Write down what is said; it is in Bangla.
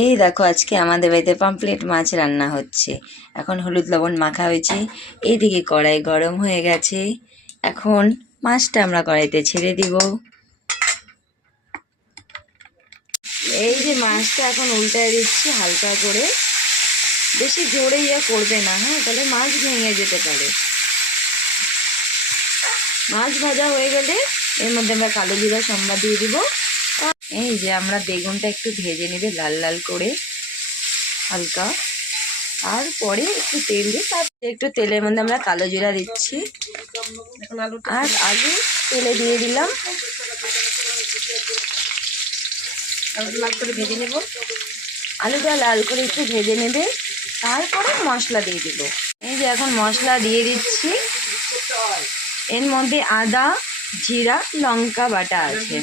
এই দেখো আজকে আমাদের বাড়িতে পামফ্লেট মাছ রান্না হচ্ছে। এখন হলুদ লবণ মাখা হয়েছে, এইদিকে কড়াই গরম হয়ে গেছে। এখন মাছটা আমরা কড়াইতে ছেড়ে দিব। এই যে মাছটা এখন উল্টায় দিচ্ছি হালকা করে, বেশি জোরে করবে না, হ্যাঁ, তাহলে মাছ ভেঙে যেতে পারে। মাছ ভাজা হয়ে গেলে এর মধ্যে আমরা কালো জিরা সম্বাদ দিয়ে দিব। এই যে আমরা বেগুনটা একটু ভেজে নেবে লাল লাল করে হালকা, আর পরে একটু তেল দিয়ে তারপরে একটু তেলের মধ্যে আমরা কালো জিরা দিচ্ছি, আর আলু তেলে দিয়ে দিলাম, লাল করে ভেজে নেব। আলুটা লাল করে একটু ভেজে নেবে, তারপরে মশলা দিয়ে দিব। এই যে এখন মশলা দিয়ে দিচ্ছি, এর মধ্যে আদা জিরা লঙ্কা বাটা আছে।